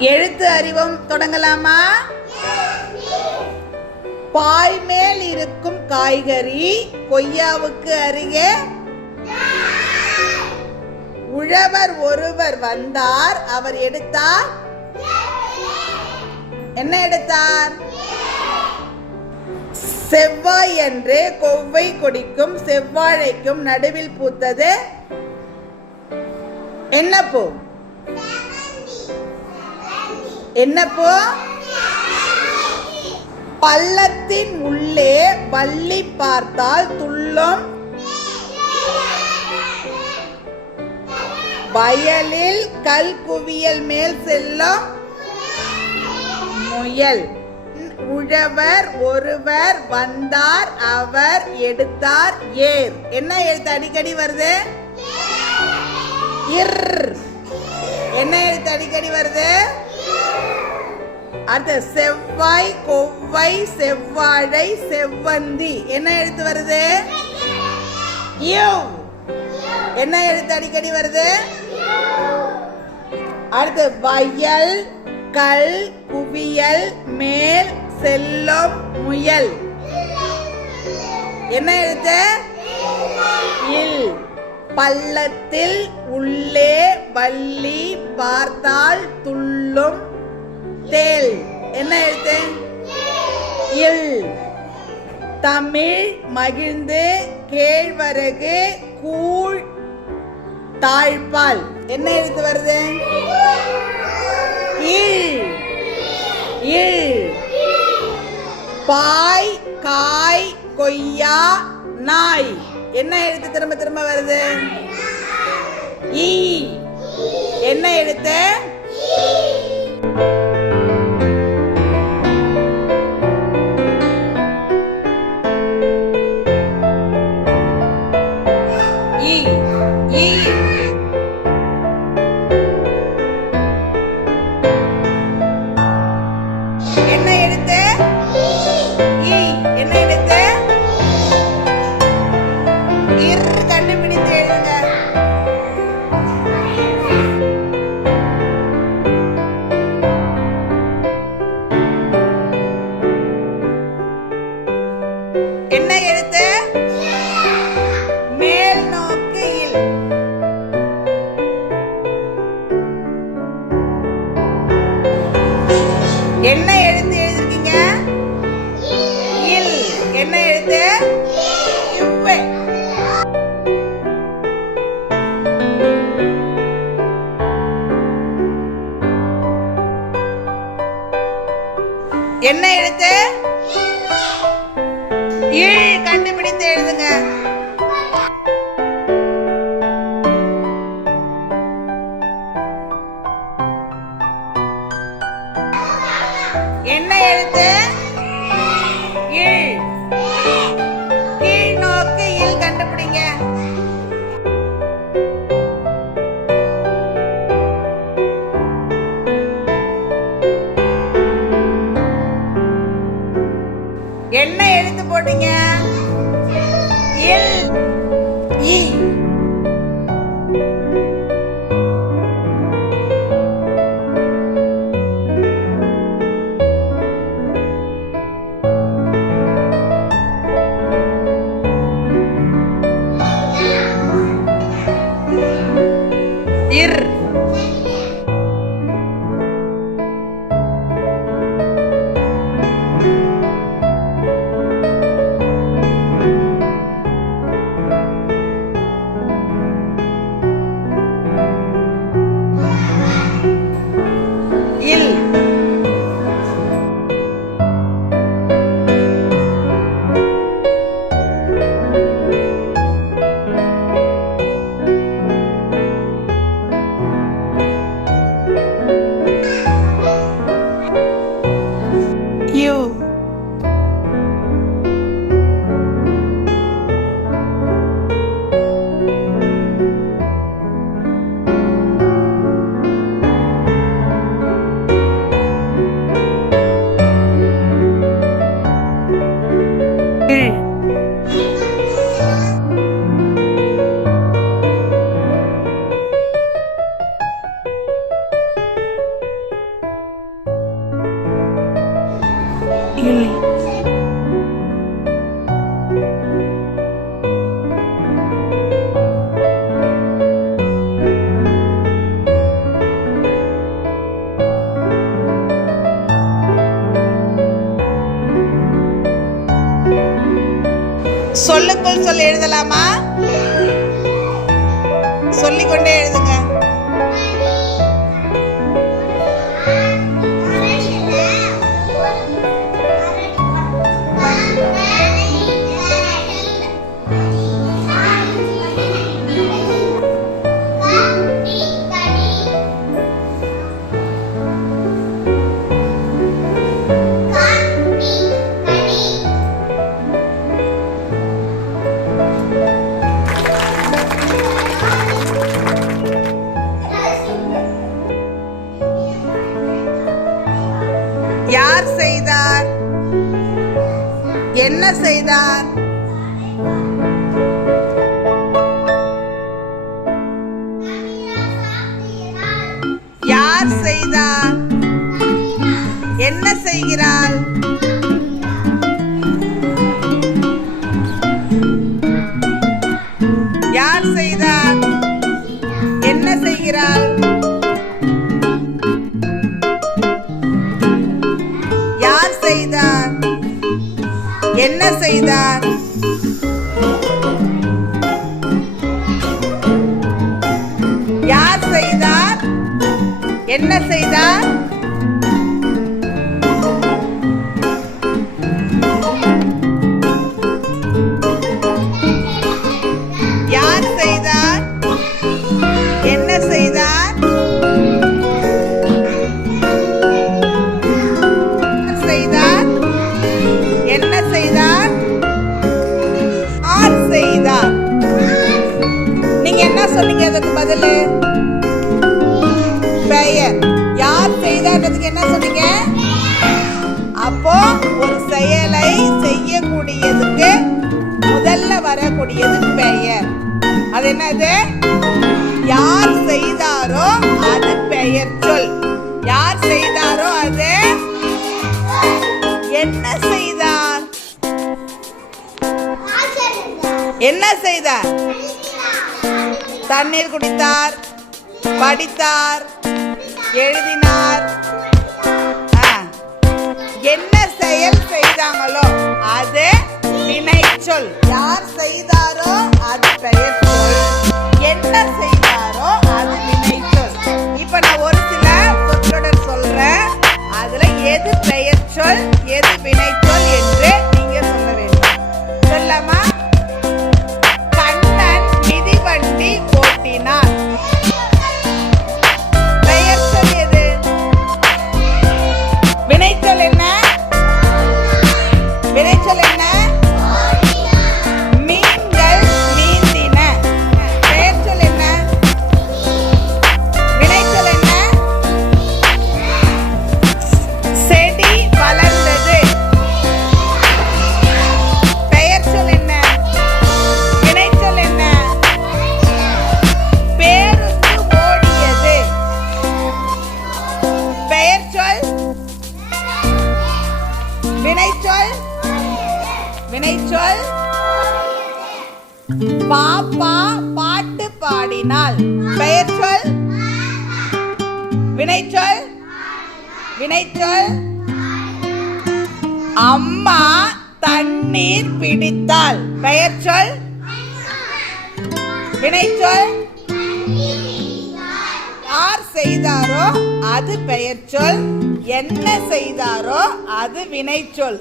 எழுத்து அறிவம் தொடங்கலாமா? பாய் மேல் இருக்கும் காய்கறி கொய்யாவுக்கு அருகே. உழவர் ஒருவர் வந்தார் அவர் எடுத்தார். என்ன எடுத்தார்? செவ்வாய் என்று கொவ்வை கொடிக்கும் செவ்வாழைக்கும் நடுவில் பூத்தது. என்ன பூ? என்னப்போ? பள்ளத்தின் உள்ளே வள்ளி பார்த்தால் துள்ளும். வயலில் கல் குவியல் மேல் செல்லும். முயல். உழவர் ஒருவர் வந்தார் அவர் எடுத்தார் ஏர். என்ன எழுத்து அடிக்கடி வருது? இர். என்ன எழுத்து அடிக்கடி வருது? அடுத்து செவ்வாய் கொவ்வை செவ்வாழை செவ்வந்தி. என்ன எழுத்து வருது? யூ. என்ன எழுத்து அடிக்கடி வருது? அடுத்து வயல் கல் குவியல் மேல் செல்லும் முயல். என்ன எழுத்து? இல். பள்ளத்தில் உள்ளே வள்ளி பார்த்தால் துள்ளும் தேல். என்ன எழுத்து இல். தமிழ் மகிழ்ந்து கேழ்வரகு கூழ் தாழ்பால் என்ன எழுத்து வருது? இல். இல். பாய் காய் கொய்யா நாய். என்ன எழுத்து திரும்ப திரும்ப வருது? ஈ. என்ன எழுத்து ஈ என்ன எழுத்து எழுதிருக்கீங்க? இல். என்ன எழுத்து? இவ்வு. என்ன எழுத்து? சொல்லுக்குள் சொல்லி எழுதலாமா? சொல்லிக்கொண்டே எழுதுங்க. யார் செய்தார் என்ன செய்கிறாள்? யார் செய்தார் என்ன செய்கிறாள்? யார் செய்தார் என்ன செய்தார் என்ன செய்தார் யார் செய்தார்? என்ன செய்தார்? செய்தார்? என்ன செய்தார்? யார் செய்தார். நீங்க என்ன சொன்னீங்க அதுக்கு பதிலு? யார் என்ன சொன்னீங்க? அப்போ ஒரு செயலை செய்யக்கூடியதுக்கு முதல்ல வரக்கூடியது பெயர். அது என்னது? யார் செய்தாரோ அது பெயர் சொல். யார் செய்தாரோ அது? என்ன செய்தார்? என்ன செய்தார்? தண்ணீர் குடித்தார் படித்தார் எழுதினார் செயல் செய்தாங்களோ அது வினை சொல். யார் செய்தாரோ அது பெயர் சொல். என்ன செய்தாரோ அது வினை சொல். இப்ப நான் ஒரு சில சொற்றொடர் சொல்றேன். அதுல எது பெயர் சொல் எது வினை சொல்? சொல். பாப்பா பாட்டு பாடினாள் பெயர் சொல். வினைச்சொல் வினைச்சொல் அம்மா தண்ணீர் பிடித்தாள் பெயர் சொல். வினைச்சொல் யார் செய்தாரோ அது பெயர் சொல். என்ன செய்தாரோ அது வினைச்சொல்